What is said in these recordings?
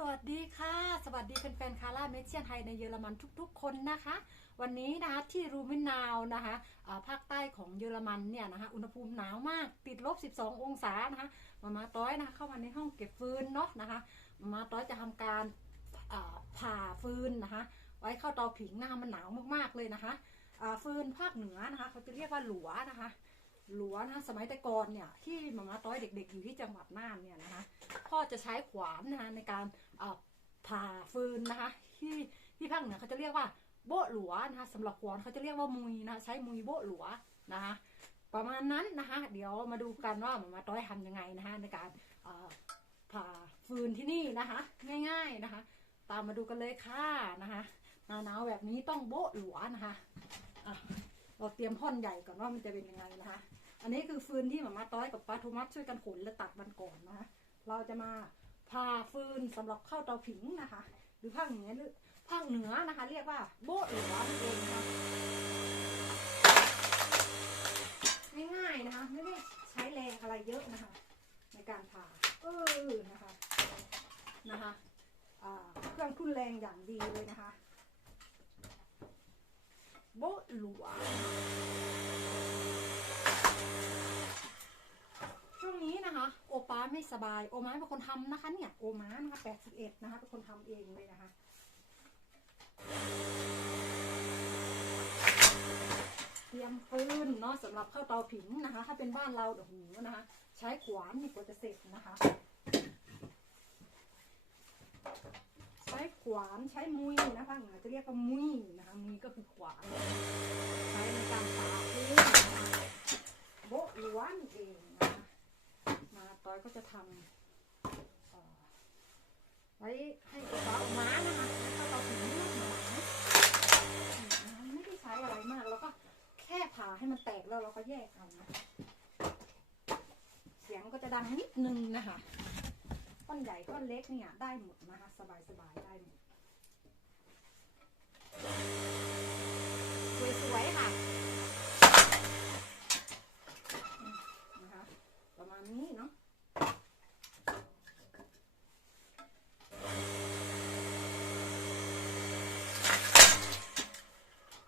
สวัสดีค่ะ สวัสดีแฟนๆคาร่าเมเชียนไทยในเยอรมันทุกๆ คนนะคะ วันนี้นะคะที่รูมินนาวนะคะาภาคใต้ของเยอรมันเนี่ยนะคะอุณหภูมิหนาวมากติดลบ 12 องศานะคะมามาต้อยนะคะเข้ามาในห้องเก็บฟืนเนาะนะคะมามาต้อยจะทำการาผ่าฟืนนะคะไว้เข้าเตาผิงนะคะมันหนาวมากๆเลยนะคะฟืนภาคเหนือนะคะเขาจะเรียกว่าหลัวนะคะ หลัวนะสมัยแต่ก่อนเนี่ยที่มามาต้อยเด็กๆอยู่ที่จังหวัดน่านเนี่ยนะคะพ่อจะใช้ขวานนะคะในการผ่าฟืนนะคะที่ที่ภาคเหนือเขาจะเรียกว่าโบหลัวนะคะสำหรับขวานเขาจะเรียกว่ามุยนะคะใช้มุยโบหลัวนะคะประมาณนั้นนะคะเดี๋ยวมาดูกันว่าหมามาต้อยทำยังไงนะคะในการผ่าฟืนที่นี่นะคะ ง่ายๆนะคะ ตามมาดูกันเลยค่ะนะคะหนาหนาวแบบนี้ต้องโบหลัวนะคะเราเตรียมท่อนใหญ่ก่อนว่ามันจะเป็นยังไงนะคะ อันนี้คือฟืนที่หมามาต้อยกับป้าโทมัสช่วยกันขนและตัดมันก่อนนะคะเราจะมาผ่าฟืนสำหรับเข้าเตาผิงนะคะ หรือภาคเหนือหรือภาคเหนือนะคะ เรียกว่าโบะหรือว่านั่นเองนะคะง่ายๆนะคะ ไม่ได้ใช้แรงอะไรเยอะนะคะ ในการผ่าเออนะคะนะคะเครื่องทุนแรงอย่างดีเลยนะคะ โบะหลัวช่วง นะคะ โอป้าไม่สบาย โอม้าเป็นคนทำนะคะ เนี่ย โอม้านะคะ81นะคะ เป็นคนทำเองเลยนะคะเตรียมฟืนเนาะสำหรับเข้าเตาผิงนะคะ ถ้าเป็นบ้านเราเดี๋ยวหูนะคะ ใช้ขวานนี่กว่าจะเสร็จนะคะ ใช้ขวานใช้มุยนะคะหนือจะเรียกว่ามุยนะคะมุยก็คือขวานใช้ในการผ่าฟืนนะคะโบะหลวนเองนะคะ มาต้อยก็จะ ทำไว้ให้กระเป๋าม้านะคะแล้วก็เราถึงเลือกหมาไม่ได้ใช้อะไรมากแล้วก็แค่ผ่าให้มันแตกแล้วเราก็แยกเอานะเสียงก็จะดังนิดนึงนะคะก้อนใหญ่ก้อนเล็กเนี่ยได้หมดนะคะสบายสบายได้หมดสวยๆค่ะนะคะประมาณนี้เนาะ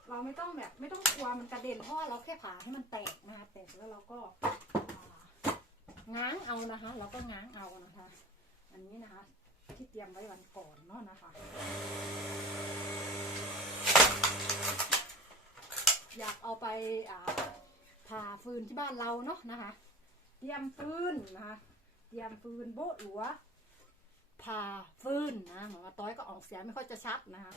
เรา ไม่ต้องแบบไม่ต้องกลัวมันกระเด็นเพราะว่าเราแค่ผ่าให้มันแตกนะคะแตกแล้วเราก็ง้างเอานะคะ เราก็ง้างเอานะคะ อันนี้นะคะ ที่เตรียมไว้วันก่อนเนาะนะคะ อยากเอาไปอ่าผ่าฟืนที่บ้านเราเนาะนะคะ เตรียมฟืนนะคะเตรียมฟืนโบ๊ะหลัวผ่าฟืนนะหมอต้อยก็ออกเสียงไม่ค่อยจะชัดนะคะ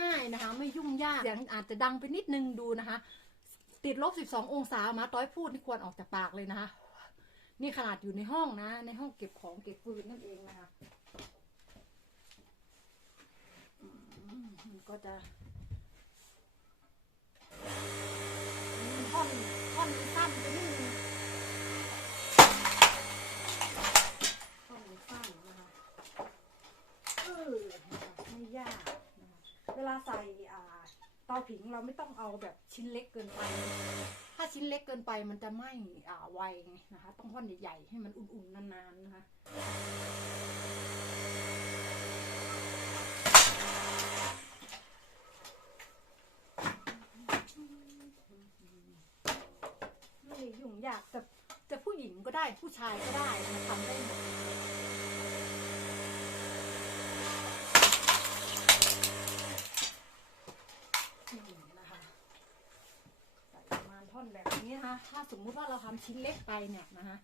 ง่ายๆนะคะ ไม่ ยุ่งยากเสียงอาจจะดังไปนิดนึงดูนะคะ ติดลบสิบสององศามาต้อยพูดนี่ควรออกจากปากเลยนะคะ นี่ขนาดอยู่ในห้องนะ ในห้องเก็บของเก็บฟืนนั่นเองนะคะก็จะอืมท่อนท่อนมันสั้นไปนิดนึงท่อนมันสั้นนะคะเออนะคะไม่ยากนะคะเวลาใส่ อ่าเตาผิงเราไม่ต้องเอาแบบชิ้นเล็กเกินไป ถ้าชิ้นเล็กเกินไปมันจะไหม้อ่าไวไงนะคะ ต้องท่อนใหญ่ๆให้มันอุ่นๆนานๆนะคะไม่ยุ่งยากจะจะผู้หญิงก็ได้ผู้ชายก็ได้ทำได้หมดนี่นะคะใส่ประมาณท่อนแบบนี้นะคะ ถ้าสมมุติว่าเราทำชิ้นเล็กไปเนี่ยนะคะ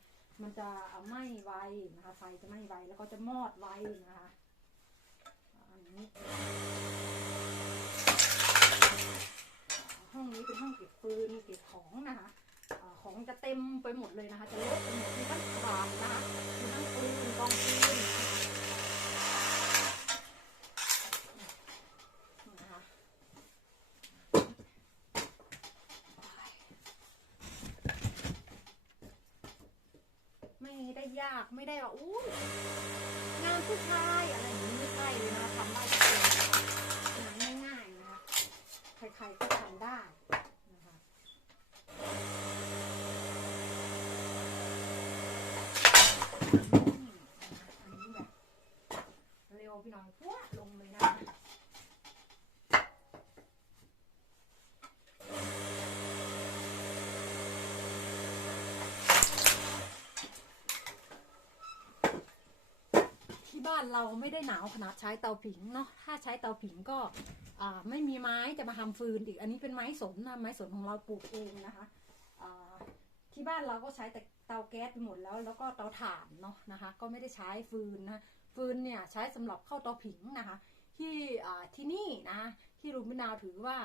มันจะไหม้ไวนะคะไฟจะไหม้ไวแล้วก็จะมอดไวนะคะอันนี้ห้องนี้เป็นห้องเก็บฟืนเก็บของนะคะอ่าของจะเต็มไปหมดเลยนะคะ จะลดไปหมดที่งกระดาษนะคะมีทั้งปืนกองปืนนะคะ ไม่ได้ยากากไม่ได้ว่าอู้งาน ผู้ชายอะไรอย่างนี้ไม่ใช่เลยนะทำได้ทุกคนงานง่ายๆนะคะใครๆก็ทำได้นะคะอันนี้แบบเร็วพี่น้องพัวลงเลยนะ บ้านเราไม่ได้หนาวขนาดใช้เตาผิงเนาะถ้าใช้เตาผิงก็ไม่มีไม้จะมาทำฟืนอีกอันนี้เป็นไม้สนนะไม้สนของเราปลูกเองนะคะที่บ้านเราก็ใช้แต่เตาแก๊สไปหมดแล้วแล้วก็เตาถ่านเนาะนะคะ ก็ไม่ได้ใช้ฟืนนะฟืนเนี่ยใช้สำหรับเข้าเตาผิงนะคะ ที่ที่นี่นะคะที่รูมินาวถือว่า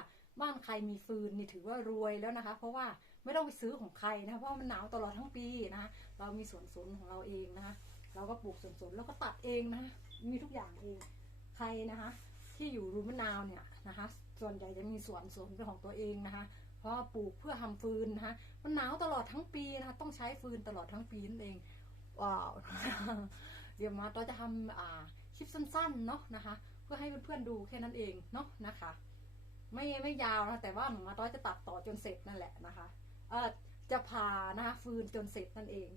บ้านใครมีฟืนนี่ถือว่ารวยแล้วนะคะ เพราะว่าไม่ต้องไปซื้อของใครนะเพราะมันหนาวตลอดทั้งปีนะคะเรามีสวนสนของเราเองนะคะ เราก็ปลูกสวนๆแล้วก็ตัดเองนะมีทุกอย่างเองใครนะคะ ที่อยู่รูมะนาวเนี่ยนะคะ ส่วนใหญ่จะมีสวนสวนเป็นของตัวเองนะคะ เพราะปลูกเพื่อทำฟืนนะคะมันหนาวตลอดทั้งปีนะคะต้องใช้ฟืนตลอดทั้งปีนั่นเองว้าวเดี๋ยวมาต่อจะทำอ่าคลิปสั้นๆเนาะนะคะ เพื่อให้เพื่อนๆดูแค่นั้นเองเนาะนะคะ ไม่ไม่ยาวนะแต่ว่าหนูมาต้อยจะตัดต่อจนเสร็จนั่นแหละนะคะ เออจะพานะคะฟืนจนเสร็จนั่นเอง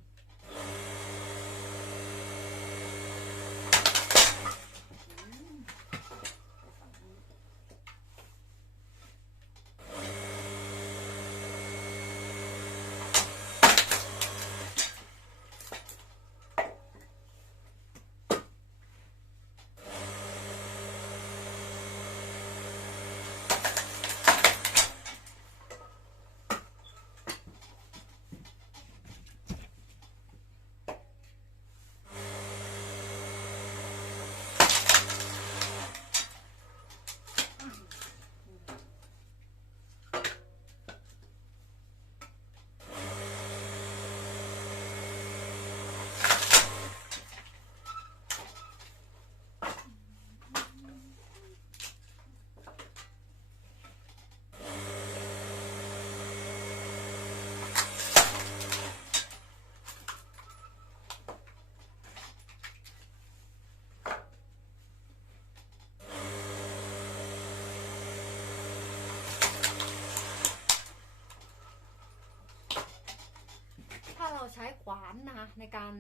นนะคะในการ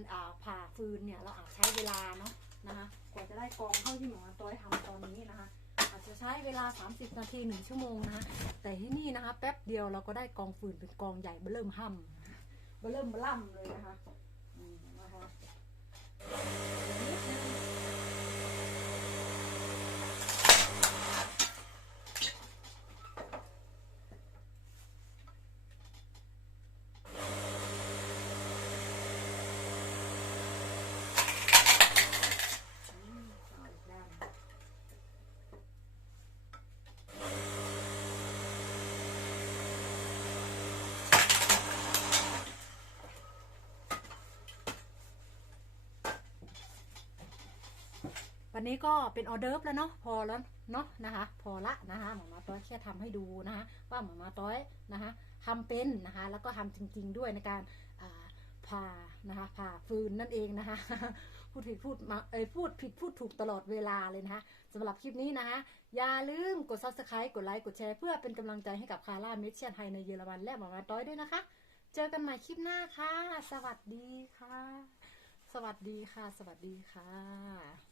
ผ่าฟืนเนี่ยเราอาจใช้เวลาเนาะนะคะกว่าจะได้กองเข้าที่หมอต้อยทำตอนนี้นะคะ อาจจะใช้เวลา 30 นาทีหนึ่งชั่วโมงนะคะแต่ที่นี่นะคะ แป๊บเดียวเราก็ได้กองฟืนเป็นกองใหญ่เบอเริ่มห่ำเบอเริ่มล่ำเลยนะคะนะคะนิดนึง อืมเอาอีกด้าน วันนี้ก็เป็นออเดิร์ฟแล้วเนาะพอแล้วเนาะนะคะ พอละนะคะหมอมาต้อยแค่ทำให้ดูนะคะว่าหมอมาต้อยนะคะทำเป็นนะคะ แล้วก็ทำจริง ๆ ด้วยในการอ่าผ่านะคะผ่าฟืนนั่นเองนะคะพูดผิดพูดมาเอ้ยพูดผิดพูดถูกตลอดเวลาเลยนะคะสำหรับคลิปนี้นะคะอย่าลืมกด subscribe กดไลค์กดแชร์เพื่อเป็นกำลังใจให้กับคาร่าเมเชียนไทยในเยอรมันและหมอมาต้อยด้วยนะคะ เจอกันใหม่คลิปหน้าค่ะ สวัสดีค่ะ สวัสดีค่ะ สวัสดีค่ะ